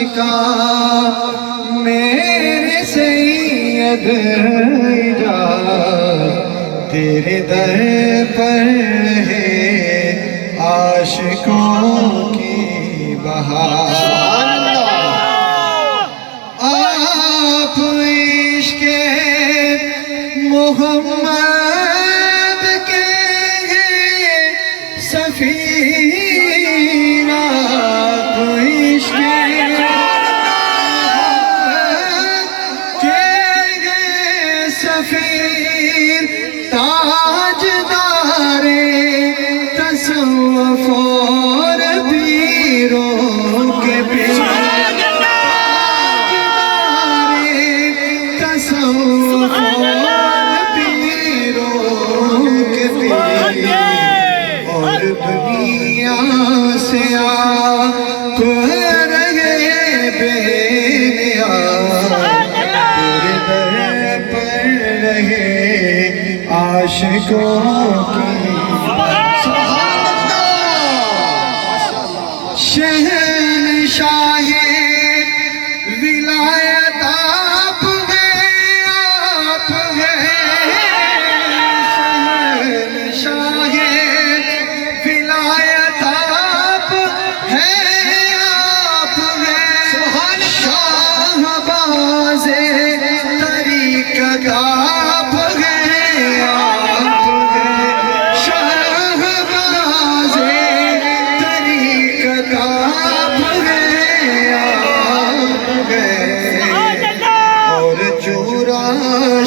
عاشقاں میرے سید اجازت تیرے در پر ہے عاشقوں کی بہار آپ عشق محمد کے سفیر آپ عشق سفیر تاجدار تصوف اور پیروں کے پیر تاجدار تصوف اور پیروں کے پیر اور دنیا سے آپ رہے بے نیاز عاشقوں کی شہنشاہ ولایت آپ ہیں شہنشاہ ولایت آپ ہیں شاہباز طریقت آپ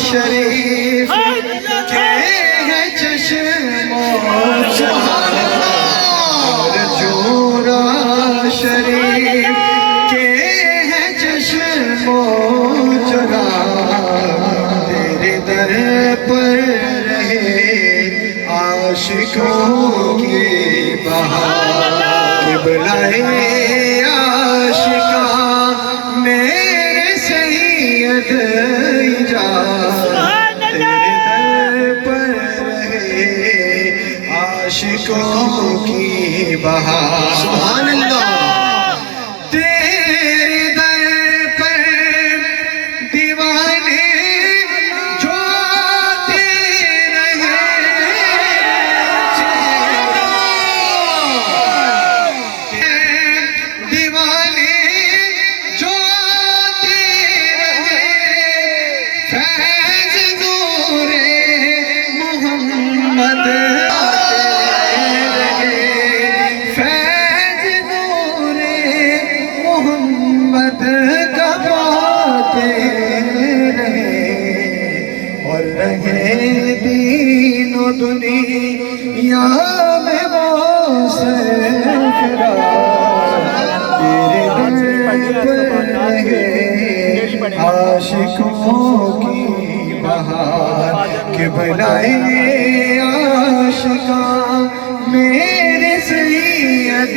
شریف کے ہیں چشم اور جورا شریف کے ہیں چشم چرا تیرے در پر رہے عاشقوں کی بہار قبلۂ عاشقاں میرے سید عاشقوں کی بہار سبحان اللہ تیرے در پر دیوانے جو آتے رہے دیوانے جو آتے رہے فیض نور محمد اور رہے دین و دنیا میں وہ سرفراز تیرے در پر رہے عاشقوں کی بہار قبلۂ عاشقاں میرے سید